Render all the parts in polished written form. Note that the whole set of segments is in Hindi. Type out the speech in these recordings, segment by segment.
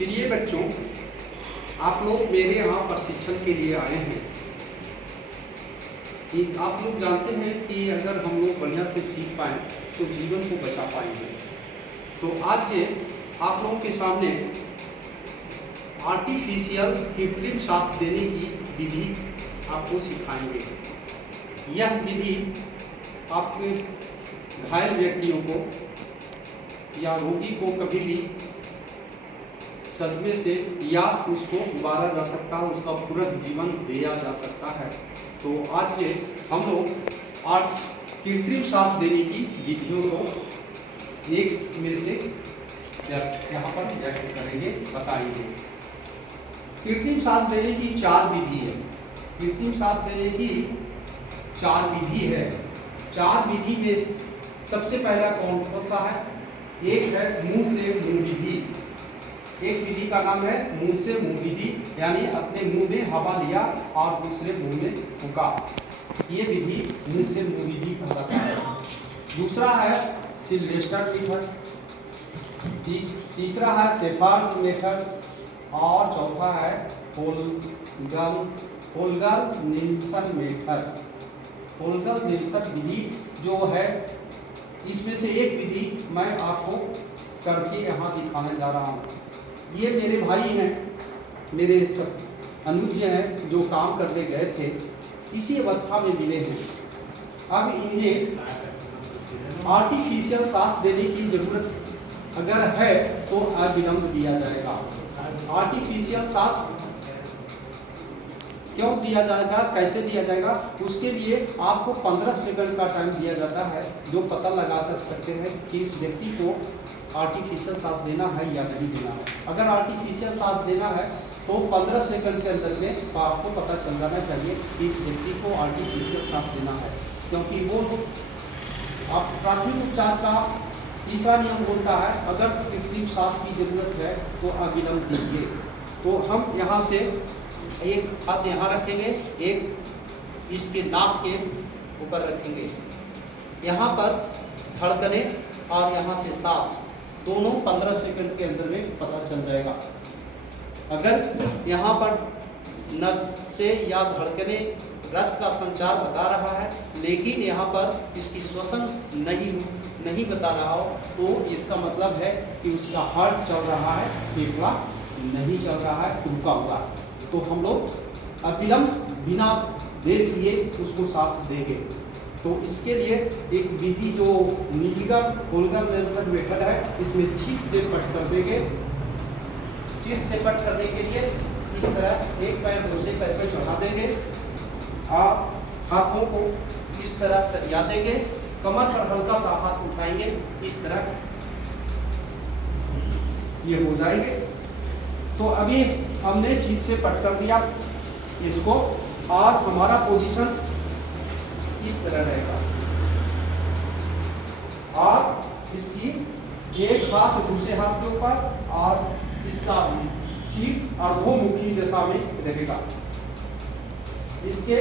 प्रिय बच्चों, आप लोग मेरे यहाँ प्रशिक्षण के लिए आए हैं। आप लोग जानते हैं कि अगर हम लोग बढ़िया से सीख पाएँ तो जीवन को बचा पाएंगे। तो आज आप लोगों के सामने आर्टिफिशियल कृत्रिम सांस देने की विधि आपको सिखाएंगे। यह विधि आपके घायल व्यक्तियों को या रोगी को कभी भी सदमे से या उसको उबारा जा सकता है, उसका पुनर्जीवन दिया जा सकता है। तो आज हम लोग कृत्रिम सांस देने की विधियों को एक में से यहाँ पर व्यक्त करेंगे, बताएंगे। कृत्रिम सांस देने की 4 विधि है। कृत्रिम सांस देने की 4 विधि है। 4 विधि में सबसे पहला कौन सा है? एक है मुंह से मुंह विधि। एक विधि का नाम है मुंह से मुंह विधि, यानी अपने मुंह में हवा लिया और दूसरे मुंह में फूंका। ये विधि मुंह से मुंह विधि कहलाता है। दूसरा है सिल्वेस्टर मेथड, तीसरा है शेफर्ड मेथड और चौथा है होल्गर निल्सन मेथड। होल्गर निल्सन विधि जो है, इसमें से एक विधि मैं आपको करके यहाँ दिखाने जा रहा हूँ। ये मेरे भाई हैं, मेरे अनुज हैं जो काम करने गए थे, इसी अवस्था में मिले हैं। अब इन्हें आर्टिफिशियल सांस देने की जरूरत अगर है तो अविलंब दिया जाएगा। आर्टिफिशियल सांस क्यों दिया जाएगा, कैसे दिया जाएगा? उसके लिए आपको 15 सेकंड का टाइम दिया जाता है, जो पता लगा कर सकते हैं कि इस व्यक्ति को आर्टिफिशियल सांस देना है या नहीं देना है। अगर आर्टिफिशियल सांस देना है तो 15 सेकंड के अंदर में आपको पता चल जाना चाहिए कि इस व्यक्ति को आर्टिफिशियल सांस देना है, क्योंकि वो आप प्राथमिक उपचार का तीसरा नियम बोलता है, अगर कृत्रिम सांस की जरूरत है तो अविलंब दीजिए। तो हम यहाँ से एक हाथ यहाँ रखेंगे, एक इसके नाक के ऊपर रखेंगे। यहाँ पर धड़कने और यहाँ से सांस दोनों 15 सेकंड के अंदर में पता चल जाएगा। अगर यहाँ पर नस से या धड़कने रक्त का संचार बता रहा है, लेकिन यहाँ पर इसकी श्वसन नहीं बता रहा हो, तो इसका मतलब है कि उसका हार्ट चल रहा है, फेफड़ा नहीं चल रहा है, रुका हुआ। तो हम लोग अविलंब बिना देर किए उसको सांस देंगे। तो इसके लिए एक विधि जो होल्गर निल्सन मेथड है, इसमें छींक से पट कर देंगे। छींक से पट करने के लिए इस तरह एक पैर दूसरे पैर पे चढ़ा देंगे और हाथों को इस तरह सरिया देंगे। कमर पर हल्का सा हाथ उठाएंगे, इस तरह ये हो जाएंगे। तो अभी हमने छींक से पट कर दिया इसको, और हमारा पोजीशन इस तरह रहेगा और इसकी एक हाथ दूसरे हाथ के ऊपर और इसका सीट अर्धोमुखी दशा में रहेगा। इसके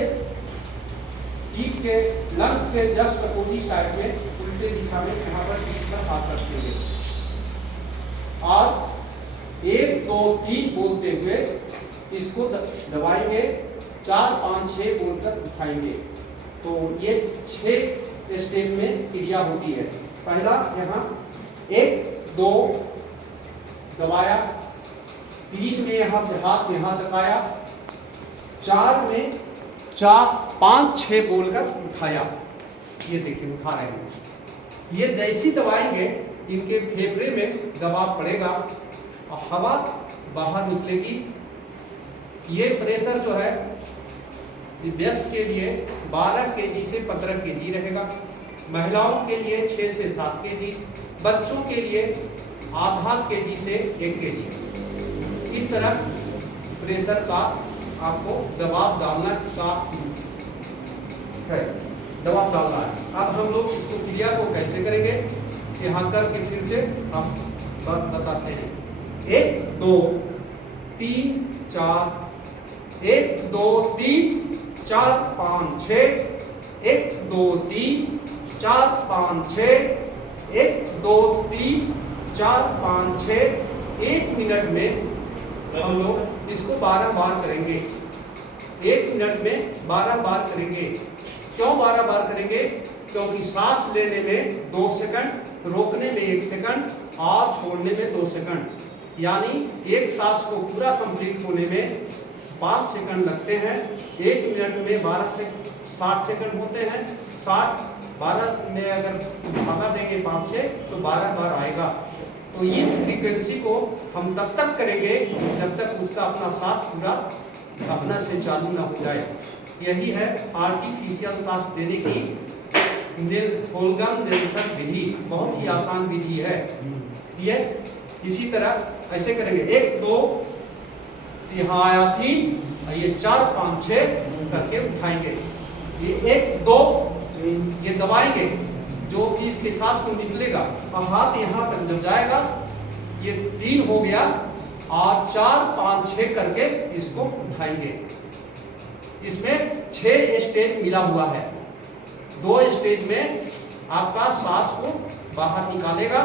पीठ के लंग्स के जस्ट अपोजिट साइड में उल्टे दिशा में यहाँ पर पीठ पर हाथ रखेंगे और 1 2 3 बोलते हुए इसको दबाएंगे, 4 5 6 बोलकर उठाएंगे। तो ये 6 स्टेप में क्रिया होती है। पहला यहाँ 1 2 दबाया, 3 में यहाँ से हाथ यहाँ दबाया, 4 में 4 5 6 बोलकर उठाया। ये देखिए उठा रहे हैं। ये जैसी दबाएंगे इनके फेफड़े में दबाव पड़ेगा और हवा बाहर निकलेगी। ये प्रेशर जो है वयस्क के लिए 12 केजी से 15 केजी रहेगा, महिलाओं के लिए 6 से 7 केजी, बच्चों के लिए आधा केजी से 1 केजी। इस तरह प्रेशर का आपको दबाव डालना है, दबाव डालना है। अब हम लोग इसको क्रिया को कैसे करेंगे, यहाँ करके फिर से हम बताते हैं। 1 2 3 4 1 2 3 4 5 6 1 2 3 4 5 6 1 2 3 4 5 6 1 मिनट में हम लोग इसको 12 बार करेंगे। 1 मिनट में 12 बार करेंगे। क्यों 12 बार करेंगे? क्योंकि सांस लेने में 2 सेकंड, रोकने में 1 सेकंड और छोड़ने में 2 सेकंड, यानी एक सांस को पूरा कंप्लीट होने में 5 सेकंड लगते हैं। 1 मिनट में 12 से 60 सेकंड होते हैं। 12 में अगर भागा देंगे 5 से तो 12 बार आएगा। तो इस फ्रीक्वेंसी को हम तब तक करेंगे जब तक उसका अपना सांस पूरा अपना से चालू ना हो जाए। यही है आर्टिफिशियल सांस देने की होल्गन-नेल्सन विधि। बहुत ही आसान विधि है ये। इसी तरह ऐसे करेंगे, 1 2 यहाँ आया 3, ये 4 5 6 करके उठाएंगे। ये 1 2 ये दबाएंगे, जो भी इसके सांस को निकलेगा, और हाथ यहाँ तक जब जाएगा, ये 3 हो गया, और 4 5 6 करके इसको उठाएंगे। इसमें 6 स्टेज मिला हुआ है। 2 स्टेज में आपका सांस को बाहर निकालेगा,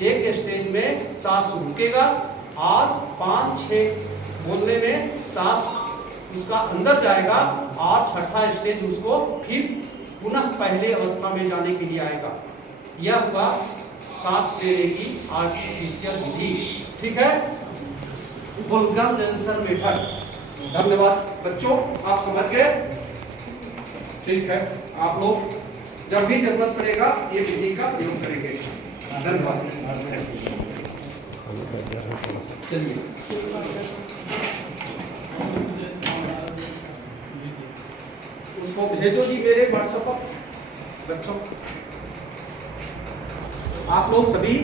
1 स्टेज में सांस रुकेगा, और 5 6 बोलने में सांस उसका अंदर जाएगा, और छठा स्टेज उसको फिर पुनः पहले अवस्था में जाने के लिए आएगा। यह हुआ सांस लेने की आर्टिफिशियल विधि। ठीक है, होल्गन-नेल्सन मेथड। धन्यवाद बच्चों, आप समझ गए। ठीक है, आप लोग जब भी जरूरत पड़ेगा ये विधि का प्रयोग करेंगे। धन्यवाद। चलिए, उसको भेजो जी मेरे व्हाट्सएप पर। बच्चों आप लोग सभी